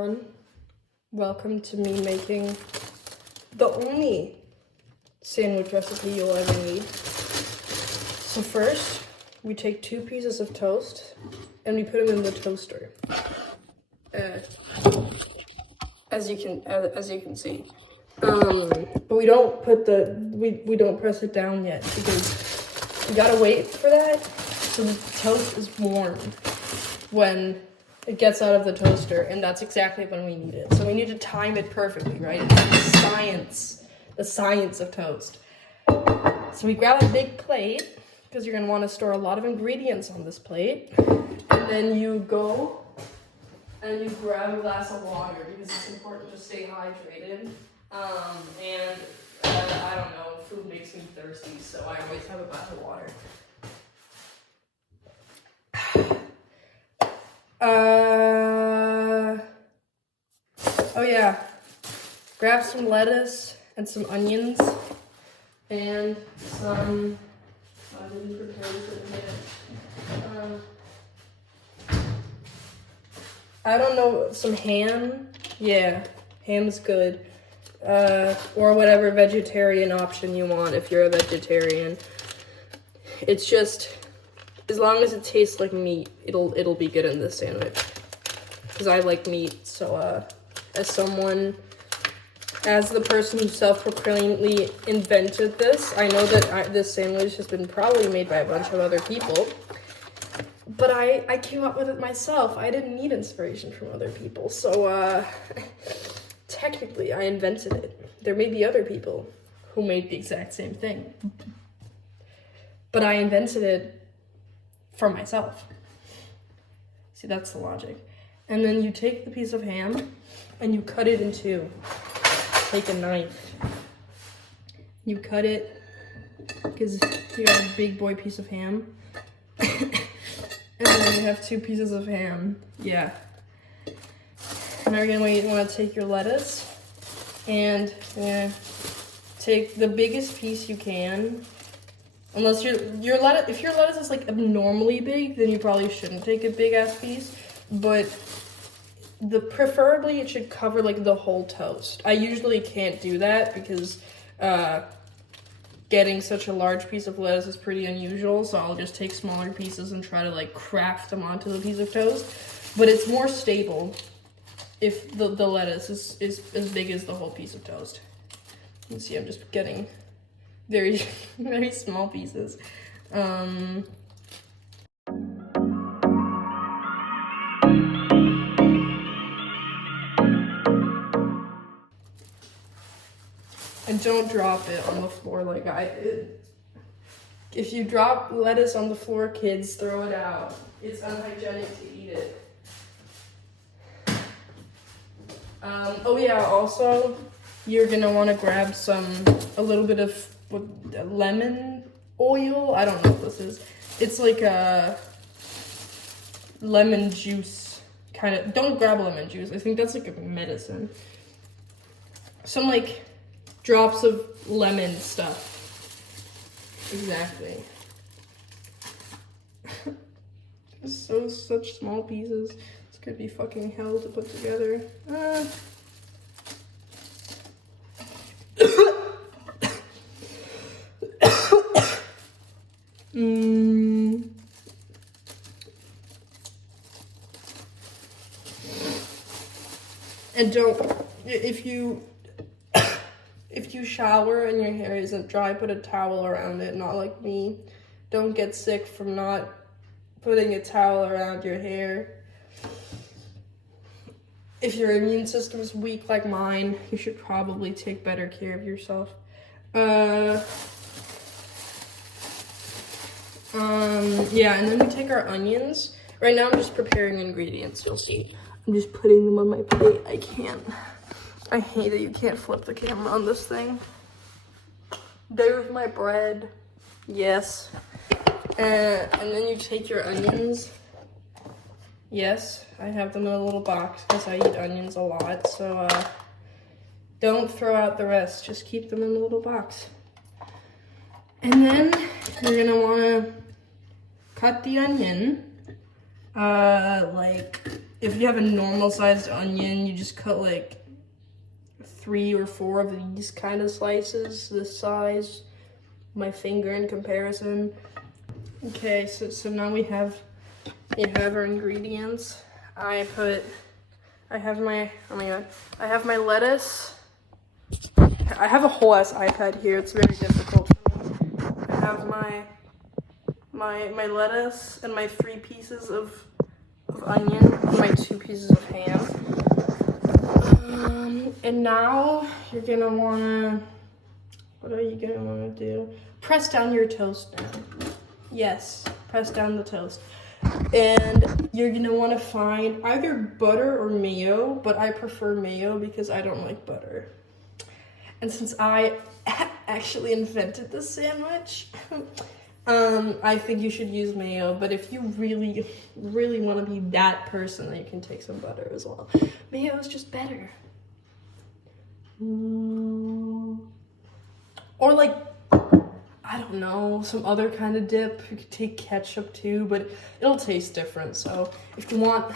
everyone. Welcome to me making the only sandwich recipe you'll ever need. So first, we take 2 pieces of toast and we put them in the toaster. As you can see. But we don't put we don't press it down yet because you gotta wait for that so the toast is warm when it gets out of the toaster, and that's exactly when we need it. So we need to time it perfectly, right? It's the science of toast. So we grab a big plate because you're gonna want to store a lot of ingredients on this plate, and then you go and you grab a glass of water because it's important to stay hydrated. And I don't know, food makes me thirsty, so I always have a glass of water. Oh yeah, grab some lettuce and some onions and some, I didn't prepare this in a minute. I don't know, some ham? Yeah, ham's good. Or whatever vegetarian option you want if you're a vegetarian. It's just, as long as it tastes like meat, it'll be good in this sandwich. Because I like meat, so as the person who self-proclaimedly invented this, I know that this sandwich has been probably made by a bunch of other people. But I came up with it myself. I didn't need inspiration from other people. So, technically, I invented it. There may be other people who made the exact same thing. But I invented it for myself. See, that's the logic. And then you take the piece of ham and you cut it in 2. Take a knife. You cut it because you got a big boy piece of ham. And then you have 2 pieces of ham. Yeah. Now you're gonna want to take your lettuce and take the biggest piece you can. Unless your lettuce, if your lettuce is like abnormally big, then you probably shouldn't take a big ass piece. But preferably it should cover like the whole toast. I usually can't do that because getting such a large piece of lettuce is pretty unusual. So I'll just take smaller pieces and try to like craft them onto the piece of toast. But it's more stable if the lettuce is as big as the whole piece of toast. You can see I'm just getting very, very small pieces. And don't drop it on the floor like I did. If you drop lettuce on the floor, kids, throw it out. It's unhygienic to eat it. Oh yeah, also, you're gonna wanna grab a little bit of lemon oil. I don't know what this is. It's like a lemon juice kind of. Don't grab lemon juice. I think that's like a medicine. Some like drops of lemon stuff. Exactly. Such small pieces. This could be fucking hell to put together. And if you shower and your hair isn't dry, put a towel around it, not like me. Don't get sick from not putting a towel around your hair. If your immune system is weak like mine, you should probably take better care of yourself. Yeah, and then we take our onions. Right now I'm just preparing ingredients, you'll see. I'm just putting them on my plate. I hate that you can't flip the camera on this thing. There's my bread. Yes. And then you take your onions. Yes, I have them in a little box because I eat onions a lot. So don't throw out the rest. Just keep them in a little box. And then you're gonna wanna cut the onion like if you have a normal sized onion, you just cut like 3 or 4 of these kind of slices, this size, my finger in comparison. Okay, so now we have our ingredients. I have my lettuce. I have a whole ass iPad here. It's very difficult for me. I have my lettuce and my 3 pieces of onion and my 2 pieces of ham. And now you're gonna wanna, what are you gonna wanna do? Press down your toast now. Yes, press down the toast. And you're gonna wanna find either butter or mayo, but I prefer mayo because I don't like butter. And since I actually invented this sandwich, I think you should use mayo, but if you really, really want to be that person, then you can take some butter as well. Mayo is just better. Or like, I don't know, some other kind of dip. You could take ketchup too, but it'll taste different. So if you want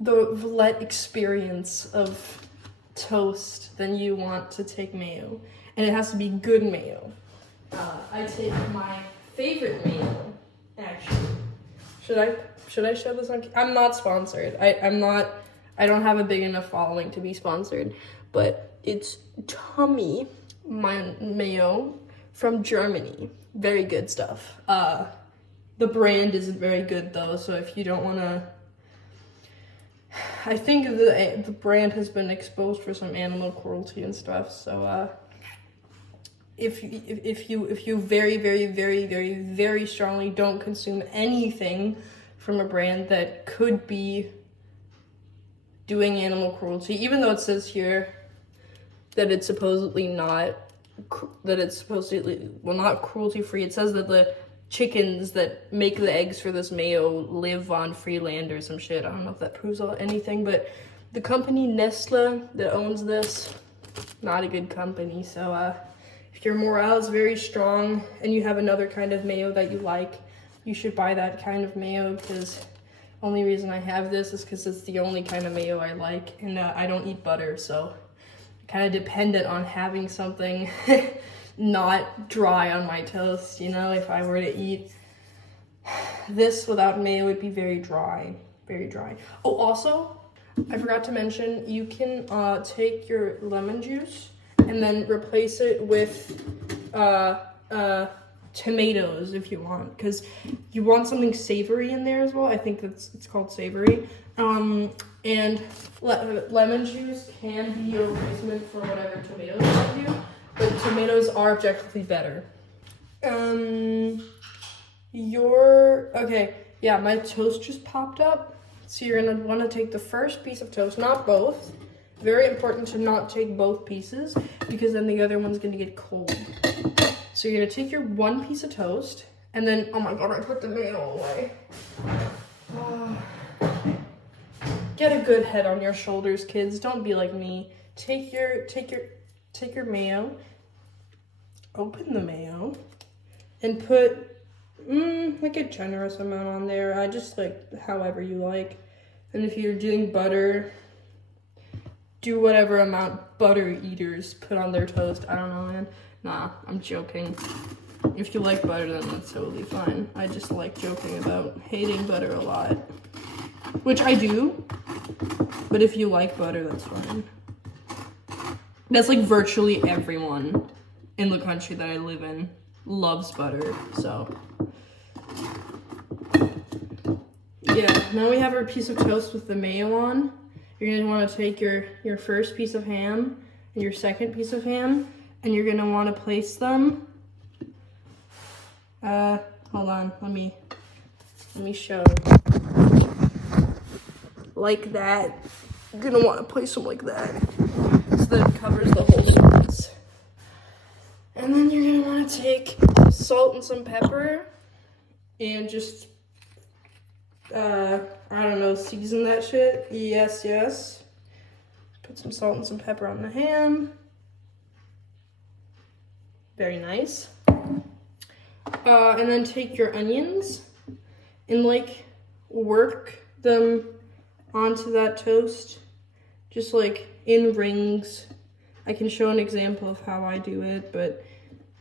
the Valette experience of toast, then you want to take mayo. And it has to be good mayo. I take my favorite mayo, actually. Should I show this on? I'm not sponsored. I don't have a big enough following to be sponsored, but it's Tummy mayo from Germany. Very good stuff. The brand isn't very good though, so if you don't want to, I think the brand has been exposed for some animal cruelty and stuff, so if you very, very, very, very, very strongly don't consume anything from a brand that could be doing animal cruelty, even though it says here that it's supposedly not, not cruelty free. It says that the chickens that make the eggs for this mayo live on free land or some shit. I don't know if that proves anything, but the company Nestle that owns this, not a good company. So if your morale is very strong and you have another kind of mayo that you like, you should buy that kind of mayo, because only reason I have this is because it's the only kind of mayo I like, and I don't eat butter, so I'm kind of dependent on having something not dry on my toast. You know, if I were to eat this without mayo, it would be very dry, very dry. Oh, also, I forgot to mention, you can take your lemon juice and then replace it with tomatoes if you want, because you want something savory in there as well. I think it's called savory. And lemon juice can be a replacement for whatever tomatoes give you, but tomatoes are objectively better. Okay, yeah, my toast just popped up. So you're gonna wanna take the first piece of toast, not both. Very important to not take both pieces, because then the other one's gonna get cold. So you're gonna take your one piece of toast, and then, oh my god, I put the mayo away. Get a good head on your shoulders, kids. Don't be like me. Take your mayo, open the mayo, and put like a generous amount on there. I just like however you like. And if you're doing butter, do whatever amount butter eaters put on their toast. I don't know, man. Nah, I'm joking. If you like butter, then that's totally fine. I just like joking about hating butter a lot, which I do. But if you like butter, that's fine. That's like virtually everyone in the country that I live in loves butter, so. Yeah, now we have our piece of toast with the mayo on. You're gonna wanna take your first piece of ham and your second piece of ham, and you're gonna wanna place them. Hold on, let me show. Like that. You're gonna wanna place them like that, so that it covers the whole surface. And then you're gonna wanna take salt and some pepper, and just, I don't know, season that shit. Yes. Put some salt and some pepper on the ham. Very nice. And then take your onions and like work them onto that toast, just like in rings. I can show an example of how I do it, but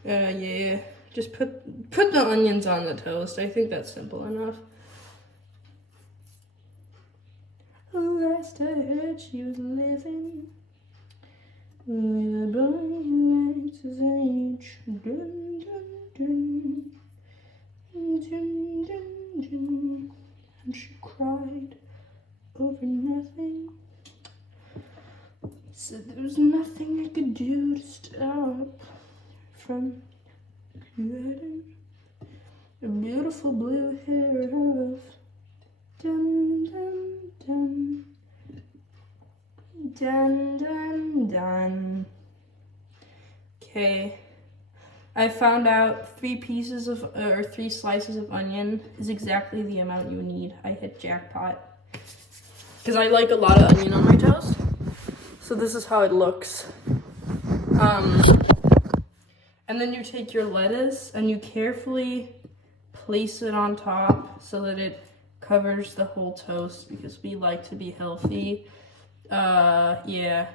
yeah, just put the onions on the toast. I think that's simple enough. Last I heard, she was living with a boy who acts his age. Dun, dun, dun. Dun, dun, dun. And she cried over nothing. Said there was nothing I could do to stop from getting a beautiful blue hair of. Dun, dun, dun. Dun, dun, dun. Okay. I found out 3 slices of onion is exactly the amount you need. I hit jackpot. Because I like a lot of onion on my toast. So this is how it looks. And then you take your lettuce and you carefully place it on top so that it covers the whole toast because we like to be healthy. Yeah.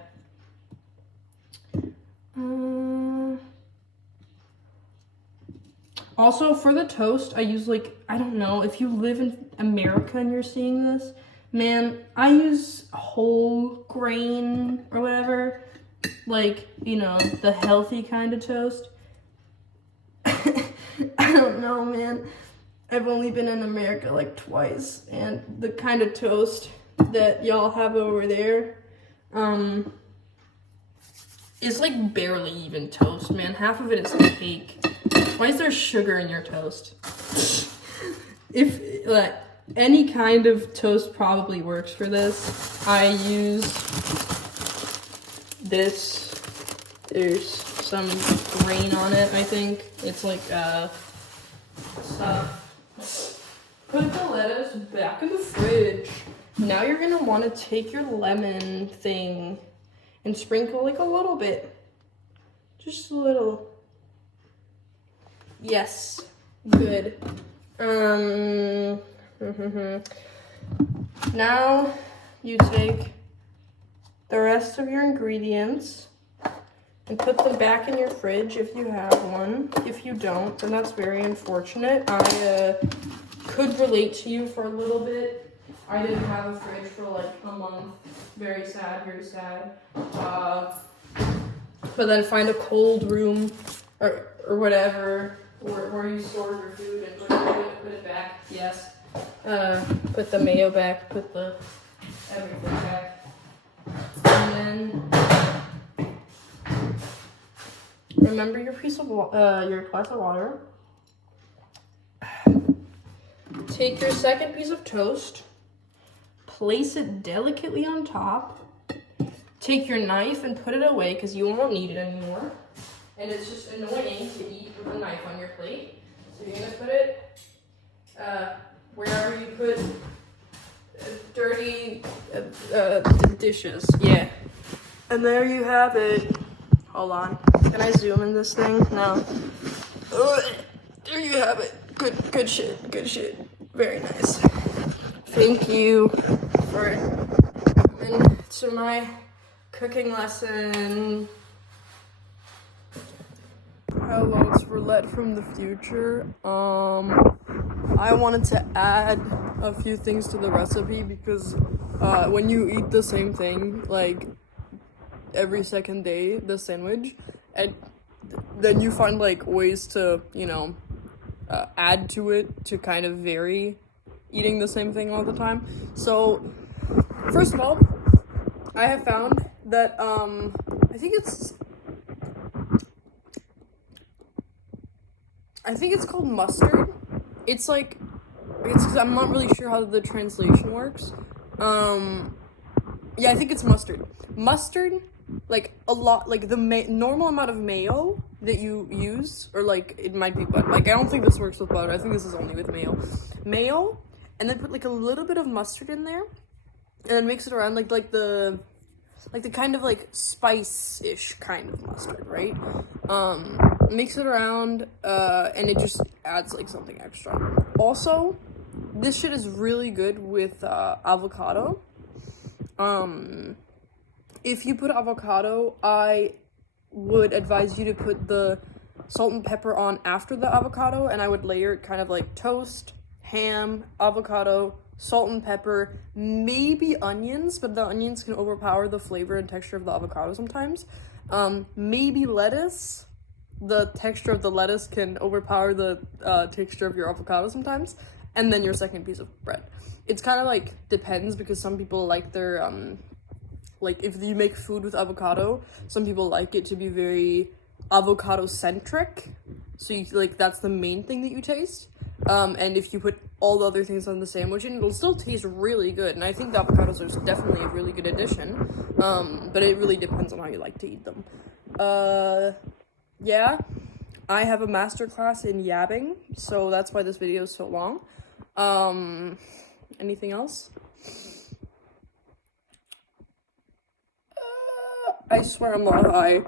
Also, for the toast, I use, like, I don't know, if you live in America and you're seeing this, man, I use whole grain or whatever, like, you know, the healthy kind of toast. I don't know, man. I've only been in America, like, twice, and the kind of toast that y'all have over there, is, like, barely even toast, man. Half of it is cake. Why is there sugar in your toast? If, like, any kind of toast probably works for this. I use this. There's some grain on it, I think. It's like, stuff. Put the lettuce back in the fridge. Now you're gonna want to take your lemon thing and sprinkle like a little bit. Just a little. Yes. Good. Now you take the rest of your ingredients and put them back in your fridge if you have one. If you don't, then that's very unfortunate. I could relate to you for a little bit. I didn't have a fridge for like a month. Very sad, very sad. But then find a cold room or whatever where you store your food and put it back. Yes. Put the mayo back, put the everything back. And then remember your your glass of water. Take your second piece of toast, place it delicately on top. Take your knife and put it away because you won't need it anymore. And it's just annoying to eat with a knife on your plate. So you're gonna put it wherever you put dirty dishes. Yeah. And there you have it. Hold on. Can I zoom in this thing? No. There you have it. Good shit. Good shit. Very nice. Thank you for coming to my cooking lesson. Hello, it's Roulette from the future. I wanted to add a few things to the recipe because when you eat the same thing, like every second day, the sandwich, and then you find like ways to, you know, add to it to kind of vary eating the same thing all the time. So, first of all, I have found that, I think it's called mustard. It's 'cause I'm not really sure how the translation works. Yeah, I think it's mustard. Mustard, like a lot, like the normal amount of mayo that you use, or like it might be butter. Like I don't think this works with butter. I think this is only with mayo. Mayo, and then put like a little bit of mustard in there, and then mix it around like the kind of like spice-ish kind of mustard, right? Mix it around, and it just adds like something extra. Also, this shit is really good with avocado. If you put avocado, I would advise you to put the salt and pepper on after the avocado, and I would layer it kind of like toast, ham, avocado, salt and pepper, maybe onions, but the onions can overpower the flavor and texture of the avocado sometimes. Maybe lettuce. The texture of the lettuce can overpower the texture of your avocado sometimes, and then your second piece of bread. It's kind of like depends, because some people like their like if you make food with avocado, some people like it to be very avocado centric, so you like that's the main thing that you taste. And if you put all the other things on the sandwich, and it'll still taste really good, and I think the avocados are definitely a really good addition, but it really depends on how you like to eat them. Yeah, I have a masterclass in yabbing, so that's why this video is so long. Anything else? I swear I'm not high.